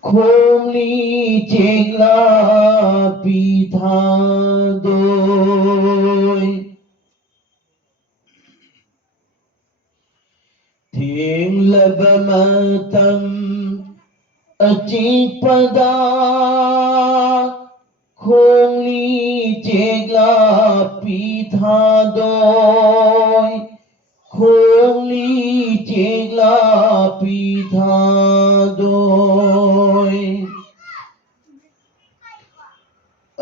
khôn ly chênh la pi tha đôi thiện lập ma tâm achik pada khôn ly chênh la pi tha đôi khôn ly chênh la pi tha đôi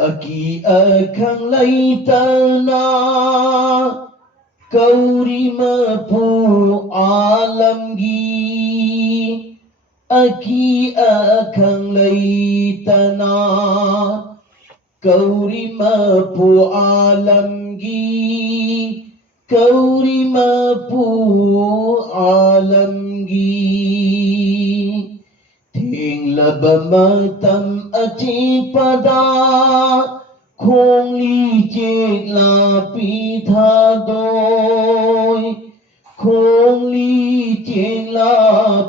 aki akhang lai ta na kauri ma pu alam gi aki akhang lai ta na kauri ma pu alam gi kauri ma pu alam gi thiền lập ma tâm achi pada khôn ly chênh la pi tha đôi khôn ly chênh la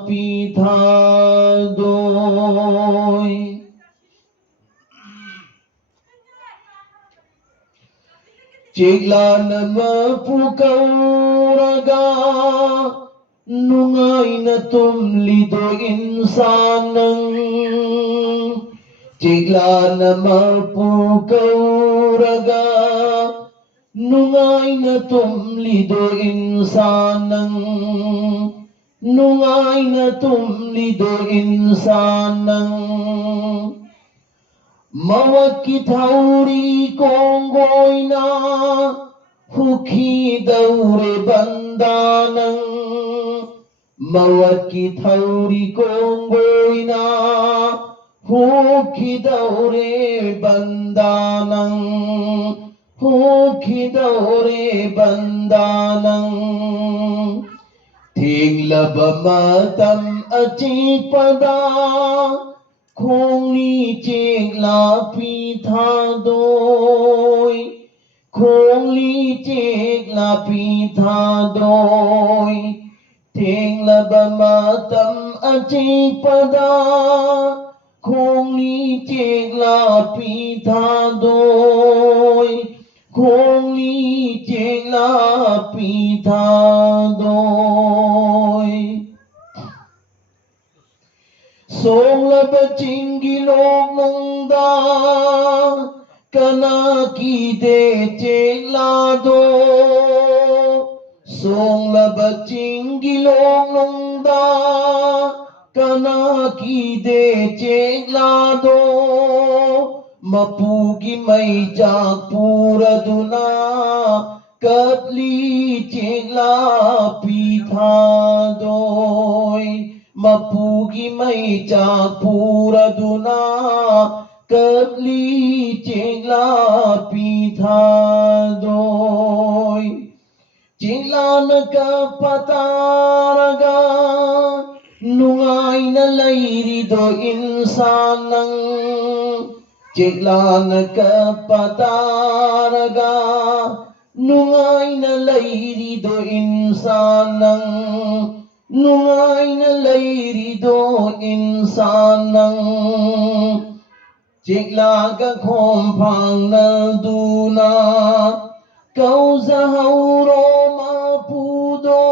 pi tha đôi chênh la nama pu kauraga nungai na tum lido insanang chênh la nama pu kauraga nungai na tum lido insanang nungai na tum lido insanang mawat ki thauri kongoi na hukhi daure bandanang mawat ki thauri kongoi na hukhi daure bandanang hukhi daure bandanang thiền lập ma tâm achik pada khôn ly chênh la pi tha đôi khôn ly chênh la pi tha đôi thiền lập ma tâm achik pada khôn ly chênh la pi tha đôi khôn ly chênh la pi tha đôi song la baching gilong nong da kana ki de chênh la do song la baching gilong nong da kana ki de chênh la do mapu ki mai jak puraduna katli chênh la pi tha đôi mapu ki mai jak puraduna katli chênh la pi tha đôi chênh la na ka pataraga nungai na lairi do insanang chênh la na ka pataraga nungai na lairi do insanang nungai na lairi do insanang chênh la ka khom phang na duna câu za hau ro ma pu do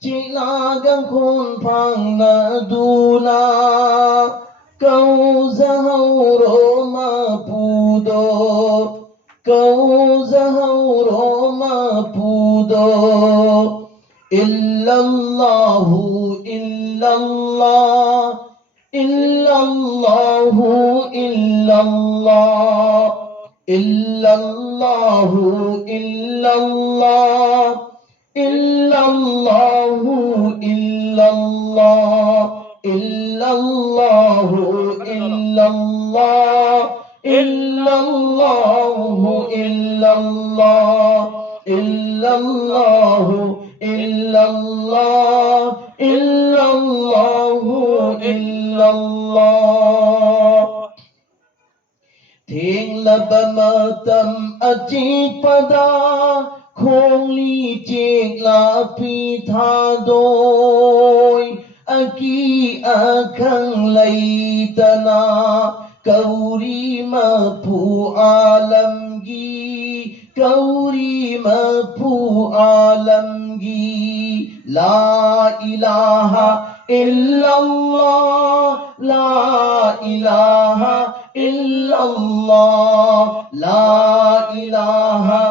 chênh la ka khom phang na duna câu za hau ro ma pu do câu za hau ro ma pu do illallahu illallah illallahu illallah illallahu illallah illallahu illallah illallahu illallah illallahu illallah illallahu illallah illallahu illallah thiền lập ma tâm achik pada khôn ly chênh la pi tha đôi aki akang laytana kauri mapu alamgi kauri mapu alamgi la ilaha illallah la ilaha illallah la ilaha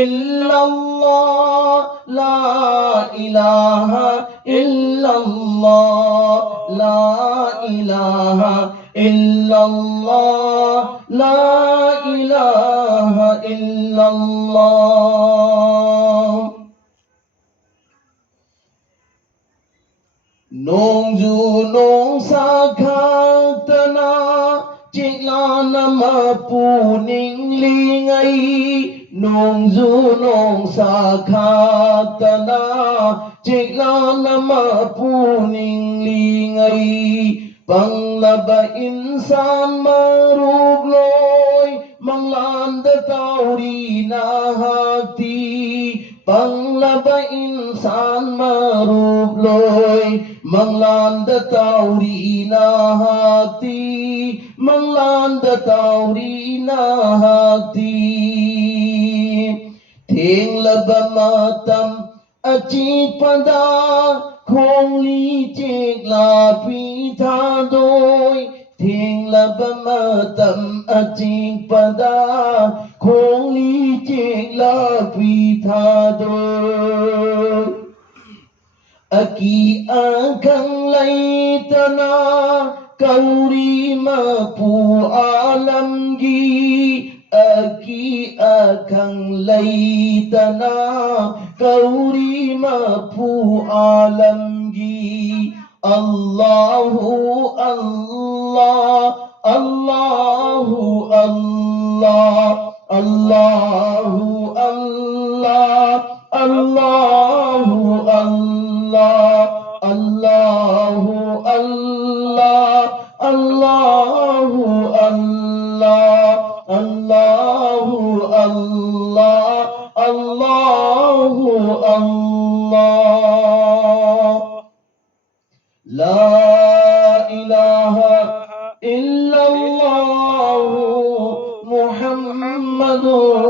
illallah la ilaha illallah la ilaha illallah la ilaha illallah nong du nong sa khatana chila nama pu ning lingai nong du nong sa khatana chila nama pu ning lingai panglaba insan marub loy manglanda tauri na hati panglaba insan marub loy manglanda tauri na hati manglanda tauri na hati theng laba matam achi pada khong li chek la pi tha doi theng laba matam achi pada khong li chek la pi tha doi aki akang laytana kauri mapu alamgi aki akang laytana kauri mapu alamgi Allahu Allah Allahu Allah Allahu Allah Allahu Allah Allahu Allah Allahu Allah Allahu Allah Allahu Allah La ilaha illallah Muhammadur